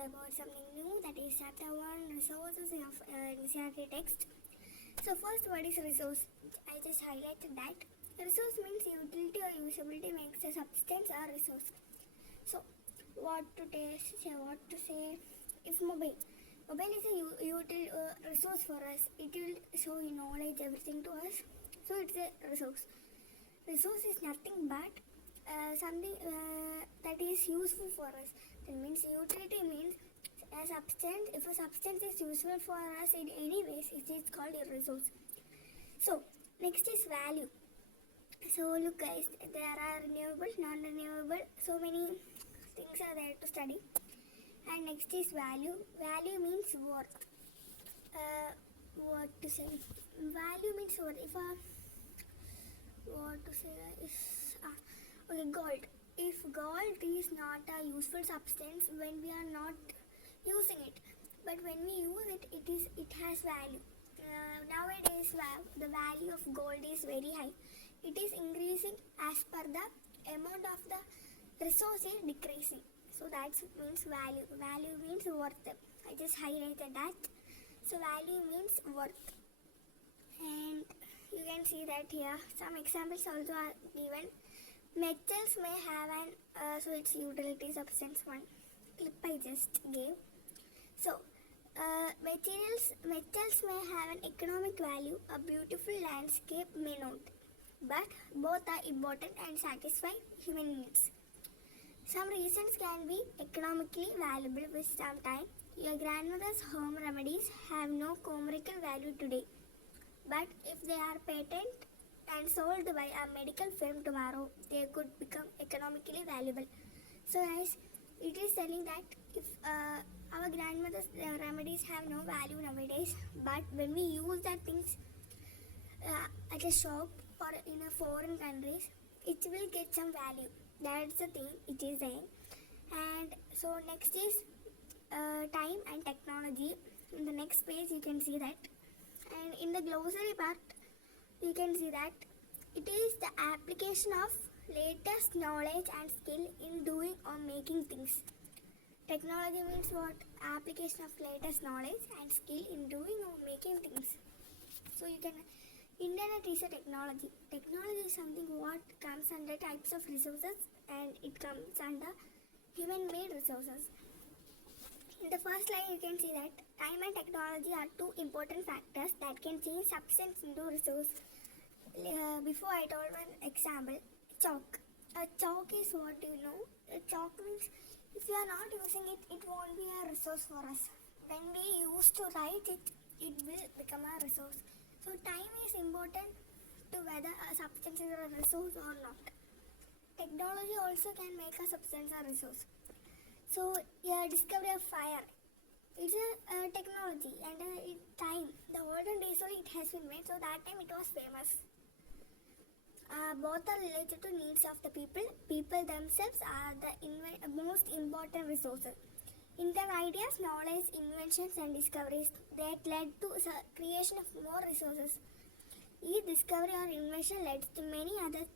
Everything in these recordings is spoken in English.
about something new, that is chapter 1 resources of NCERT text. So first, what is resource? I just highlighted that. Resource means utility or usability makes a substance or resource. So what to say? If mobile is a resource for us. It will show knowledge, everything to us. So it's a resource. Resource is nothing but something that is useful for us. That means utility means a substance. If a substance is useful for us in any ways, it is called a resource. So next is value. So look guys, there are renewable, non-renewable, so many things are there to study. And next is value. Value means worth. What to say? Value means worth. Gold. If gold is not a useful substance when we are not using it, but when we use it, it has value. Nowadays, the value of gold is very high. It is increasing as per the amount of the resource is decreasing. So that means value. Value means worth. I just highlighted that. So value means worth. And you can see that here some examples also are given. Metals may have so it's utility substance one clip I just gave. So metals may have an economic value, a beautiful landscape may not, but both are important and satisfy human needs. Some reasons can be economically valuable with some time. Your grandmother's home remedies have no commercial value today, but if they are patent and sold by a medical firm tomorrow, they could become economically valuable. So guys, it is telling that if our grandmother's remedies have no value nowadays, but when we use that things at a shop or in a foreign countries, it will get some value. That's the thing it is saying. And so next is time and technology. In the next page you can see that. And in the glossary part you can see that it is the application of latest knowledge and skill in doing or making things. Technology means what? Application of latest knowledge and skill in doing or making things. So you can, internet is a technology. Technology is something what comes under types of resources, and it comes under human-made resources. In the first line you can see that time and technology are two important factors that can change substance into resource. Before I told one example, chalk. A chalk is what you know. A chalk means if you are not using it, it won't be a resource for us. When we used to write it, it will become a resource. So time is important to whether a substance is a resource or not. Technology also can make a substance a resource. So discovery of fire, it's a technology, and time. The olden days only it has been made, so that time it was famous. Both are related to needs of the people. People themselves are the most important resources. In their ideas, knowledge, inventions and discoveries that led to the creation of more resources. Each discovery or invention led to many others.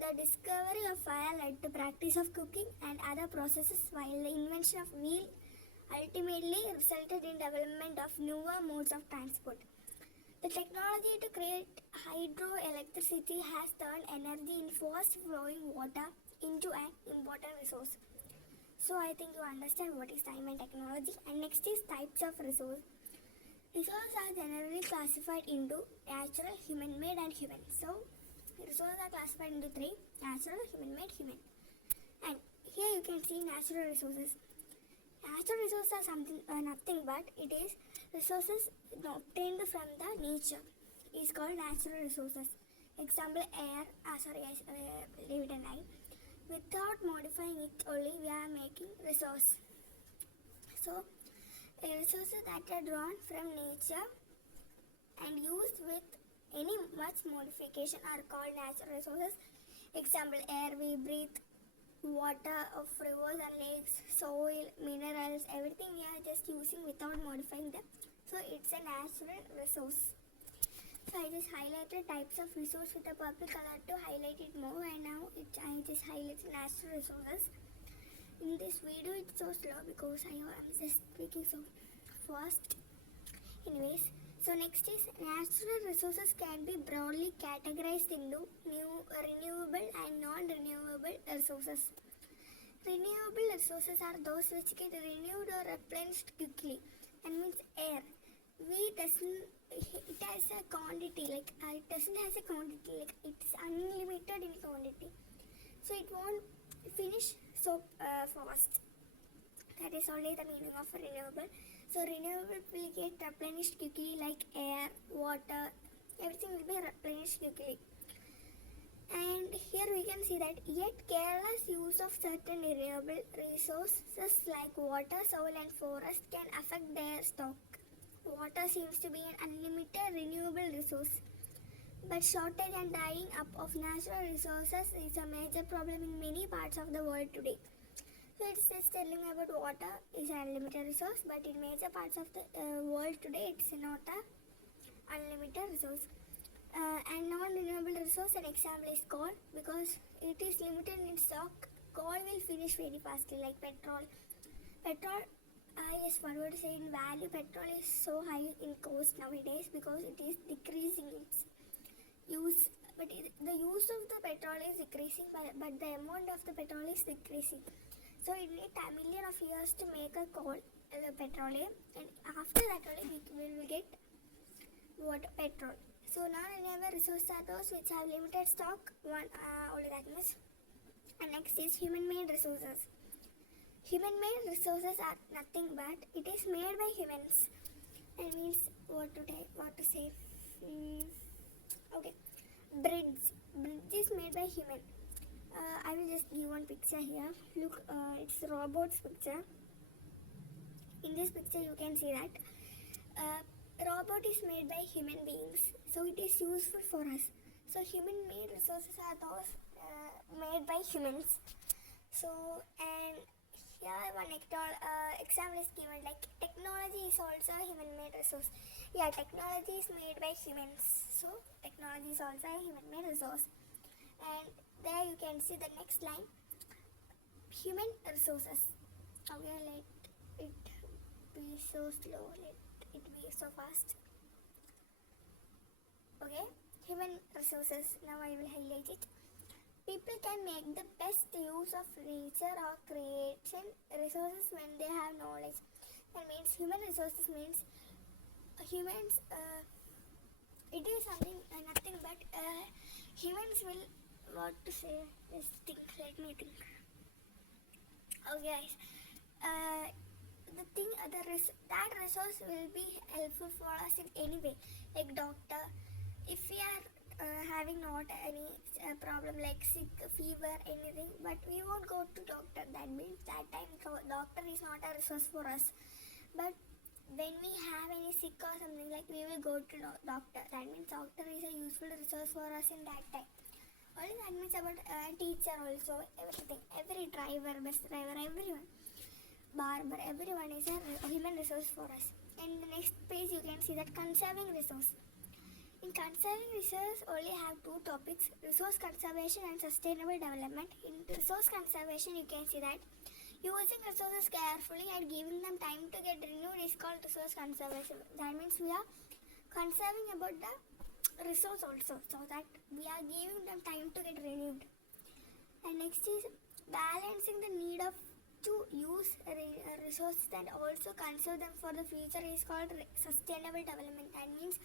The discovery of fire led to practice of cooking and other processes, while the invention of wheel ultimately resulted in development of newer modes of transport. The technology to create hydroelectricity has turned energy in fast-flowing water into an important resource. So I think you understand what is time and technology. And next is types of resource. Resources are generally classified into natural, human-made and human. So resources are classified into three: natural, human-made, human. And here you can see natural resources. Natural resources are something nothing but it is resources obtained from the nature. It is called natural resources. Example: air. Leave it alone. Without modifying it, only we are making resource. So resources that are drawn from nature and used with any much modification are called natural resources. Example: air we breathe, water of rivers and lakes, soil, minerals, everything we are just using without modifying them. So it's a natural resource. So I just highlighted types of resource with a purple color to highlight it more, and now I just highlighted natural resources. In this video it's so slow because I am just speaking so fast. Anyways, so next is natural resources can be broadly categorized into renewable and non-renewable resources. Renewable resources are those which get renewed or replenished quickly, and means air. It has a quantity, it doesn't has a quantity, it's unlimited in quantity. So it won't finish so fast. That is only the meaning of renewable. So renewable will get replenished quickly, like air, water, everything will be replenished quickly. And here we can see that yet careless use of certain renewable resources like water, soil and forest can affect their stock. Water seems to be an unlimited renewable resource, but shortage and drying up of natural resources is a major problem in many parts of the world today. So it's just telling about water is an unlimited resource, but in major parts of the world today it's not a unlimited resource. And non-renewable resource, an example is coal, because it is limited in stock. Coal will finish very fastly, like petrol. Yes, what would say in value, petrol is so high in cost nowadays because it is decreasing its use. But the use of the petrol is decreasing, but the amount of the petrol is decreasing. So it needs a million of years to make a coal, petroleum, and after that only we will get petrol. So non-renewable resources are those which have limited stock, only that much. And next is human-made resources. Human-made resources are nothing but it is made by humans. That means what to say? Okay, bridge is made by human. I will just give one picture here. Look, it's robot's picture. In this picture you can see that robot is made by human beings, so it is useful for us. So human-made resources are those made by humans. So, and here one example is given, like technology is also a human-made resource. Yeah, technology is made by humans, so technology is also a human-made resource. And there you can see the next line, human resources. Okay, let it be so slow, let it be so fast. Okay, human resources, now I will highlight it. People can make the best use of nature or creation resources when they have knowledge. That means human resources means humans, it is something nothing but humans will, what to say, just think, let me think. Okay guys, that resource will be helpful for us in any way, like doctor. If we are having not any problem like sick, fever, anything, but we won't go to doctor, that means that time doctor is not a resource for us. But when we have any sick or something, like we will go to doctor, that means doctor is a useful resource for us in that time. Only that means about teacher also, everything, every driver, bus driver, everyone, barber, everyone is a human resource for us. And the next page you can see that conserving resource. In conserving resource only have two topics, resource conservation and sustainable development. In resource conservation you can see that using resources carefully and giving them time to get renewed is called resource conservation. That means we are conserving about the resource also, so that we are giving them time to get renewed. And next is balancing the need of to use resources and also conserve them for the future is called sustainable development. That means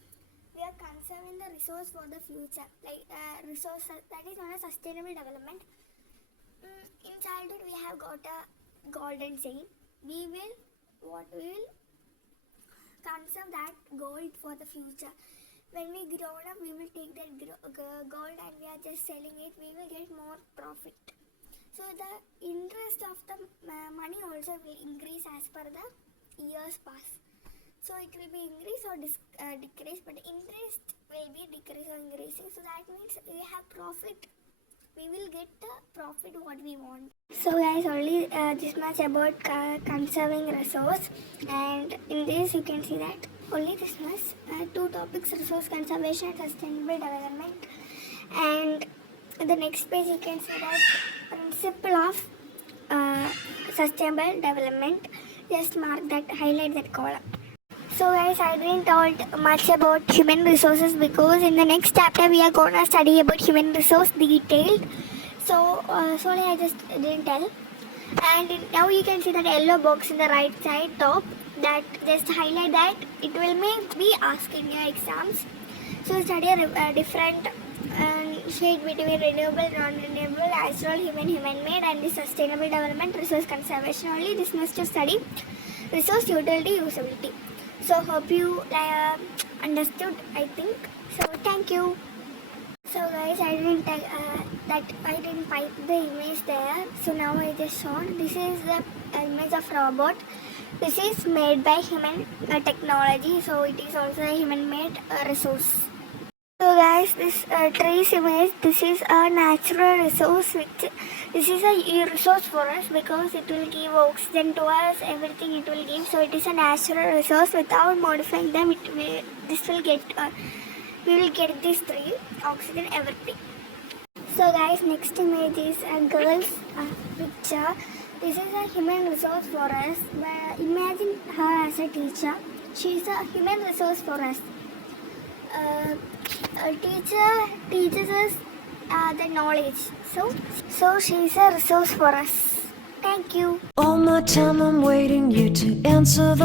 we are conserving the resource for the future, like resource, that is known as sustainable development. In childhood we have got a golden saying, we will conserve that gold for the future. When we grow up, we will take that gold and we are just selling it, we will get more profit. So the interest of the money also will increase as per the years pass. So it will be increase or decrease, but interest will be decrease or increasing. So that means we have profit. We will get the profit what we want. So guys, only this much about conserving resource, and in this you can see that only this much, two topics, resource conservation and sustainable development. And the next page you can see that principle of sustainable development. Just mark that, highlight that column. So guys, I didn't talk much about human resources because in the next chapter we are gonna study about human resource detailed. So sorry, I just didn't tell. And now you can see that yellow box in the right side top. That just highlight that. It will be asking your exams. So study a different shade between renewable, non-renewable, natural, human-made, and the sustainable development, resource conservation. Only this must to study resource utility, usability. So hope you understood, I think. So thank you. So guys, I didn't pipe the image there. So now I just shown. This is the image of robot. This is made by human technology. So it is also a human-made resource. So guys, this trees image, this is a natural resource. This is a resource for us because it will give oxygen to us, everything it will give. So it is a natural resource. Without modifying them, we will get this tree, oxygen, everything. So guys, next image is a girl's picture. This is a human resource for us. Imagine her as a teacher. She is a human resource for us. A teacher teaches us the knowledge. So she is a resource for us. Thank you. All my time I'm waiting you to answer the